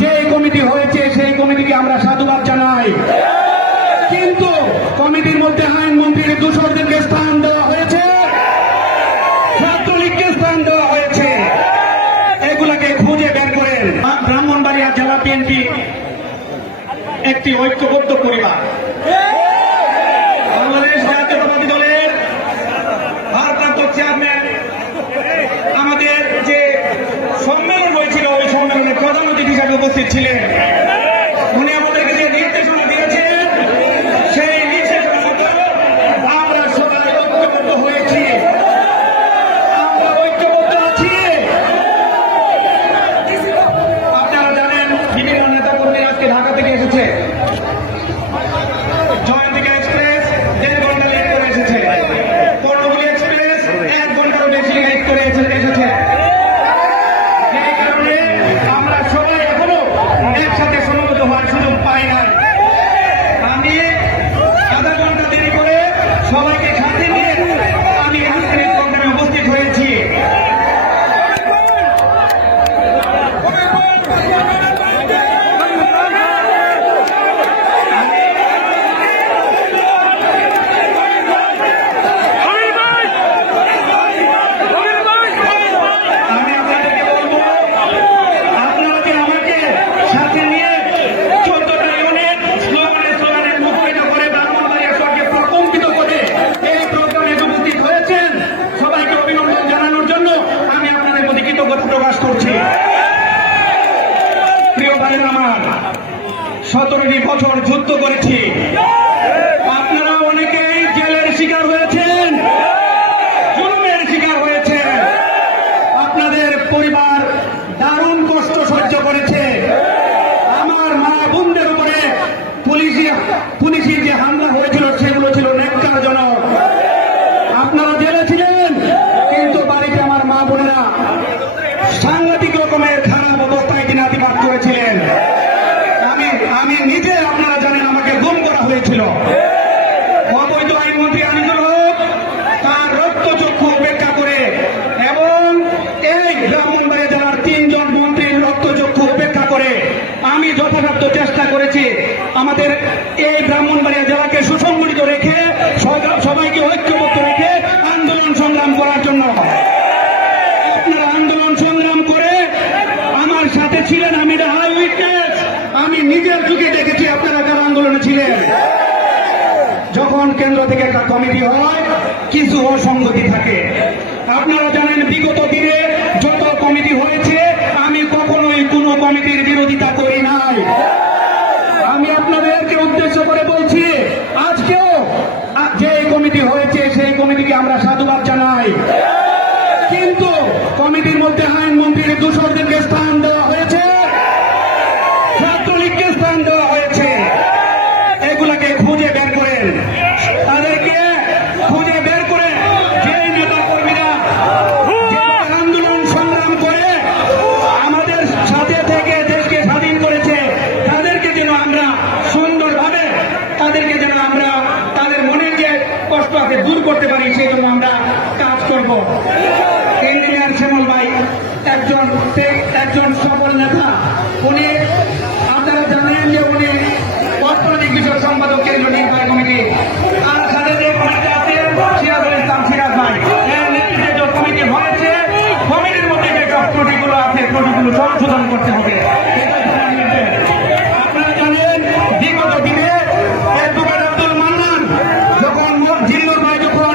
যে কমিটি হয়েছে, সেই কমিটিকে আমরা সাধুবাদ জানাই। কিন্তু কমিটির মধ্যে আইনমন্ত্রীর দূষণদেরকে স্থান দেওয়া হয়েছে। ছাত্রলীগকে স্থান দেওয়া হয়েছে। এগুলাকে খুঁজে বের করেন ব্রাহ্মণবাড়িয়া জেলা বিএনপি একটি ঐক্যবদ্ধ পরিবার। উপস্থিত ছিলেন। উনি আমাদেরকে যে নির্দেশনা দিয়েছেন, সেই নির্দেশনা আমরা সবাই ঐক্যবদ্ধ হয়েছি। আমরা ঐক্যবদ্ধ আছি। আপনারা জানেন বিভিন্ন নেতা কর্মী আজকে ঢাকা থেকে এসেছে। প্রকাশ করছি। প্রিয় ভাইয়ের আমার সতেরোটি বছর যুদ্ধ করেছি। যথাসাধ্য চেষ্টা করেছি। আমাদের এই ব্রাহ্মণবাড়িয়া জেলাকে সুসংগঠিত রেখে সবাইকে ঐক্যবদ্ধ রেখে আন্দোলন সংগ্রাম করার জন্য। আপনারা আন্দোলন সংগ্রাম করে আমার সাথে ছিলেন, আমি হাই উইটনেস আমি নিজের যুগে দেখেছি আপনারা কার আন্দোলনে ছিলেন। যখন কেন্দ্র থেকে একটা কমিটি হয়, কিছু অসঙ্গতি থাকে আপনারা জানেন বিগত দিনে যত কমিটি হয়েছে আমি কখনোই কোনো কমিটির বিরোধিতা করি নাই আমি আপনাদেরকে উদ্দেশ্য করে বলছি আজকেও আ- যে কমিটি হয়েছে সেই কমিটিকে আমরা সাধুবাদ জানাই। কিন্তু কমিটির মধ্যে আইনমন্ত্রীর দূষণদেরকে স্থান দেওয়া হয়েছে ছাত্রলীগকে স্থান দেওয়া হয়েছে এগুলাকে খুঁজে বের করেন তাদেরকে খুঁজে বের করে যে নেতা কর্মীরা আন্দোলন সংগ্রাম করে আমাদের সাথে থেকে দেশকে স্বাধীন করেছে তাদেরকে যেন আমরা সুন্দরভাবে তাদেরকে যেন আমরা তাদের মনের যে কষ্ট আছে দূর করতে পারি সেই জন্য আমরা কাজ করব ইঞ্জিনিয়ার শ্যামল ভাই, একজন একজন সফল নেতা। উনি আপনারা জানেন যে উনি অর্থনৈতিক বিষয় সম্পাদক কেন্দ্রীয় নির্বাহী কমিটি। আর যে কমিটি হয়েছে, কমিটির মধ্যে যে ত্রুটিগুলো আছে, ত্রুটিগুলো সংশোধন করতে হবে এটাই আমার নির্দেশ। আপনারা জানেন বিগত দিনে অ্যাডভোকেট আব্দুল মান্নান যখন মোট জিল্লুর ভাই যখন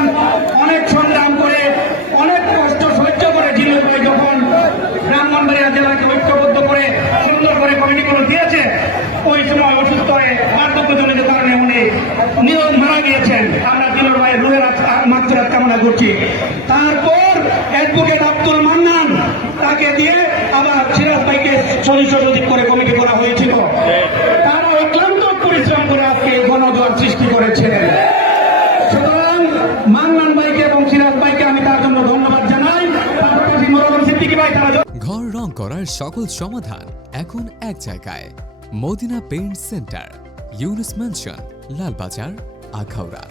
অনেক সংগ্রাম করে অনেক কষ্ট সহ্য করে জিল্লুর ভাই যখন ব্রাহ্মণবাড়িয়া জেলাকে ঐক্যবদ্ধ করে সুন্দর করে কমিটিগুলো দিয়েছে ওই সময় অসুস্থ হয়ে বার্ধক্যজনিত কারণে নিয়ম মারা গিয়েছেন। আমরা জিল্লুর ভাইয়ের রুহের মাত্রাত কামনা করছি। তারপর অ্যাডভোকেট আব্দুল মান্নান তাকে দিয়ে আবার সিরাজ ভাইকে সদস্য সচিব করে কমিটি করা হয়েছিল। তারা অক্লান্ত পরিশ্রম করে আজকে গণজোয়ার সৃষ্টি করেছেন সুতরাং মান্নান ভাইকে এবং সিরাজ ভাইকে আমি তার জন্য ধন্যবাদ জানাই। পাশাপাশি মরম সিদ্দিকি ভাই, তারা ঘর রং করার সকল সমাধান এখন এক জায়গায়। Madina paint centre, Yunus mansion Lalbazar Akhaura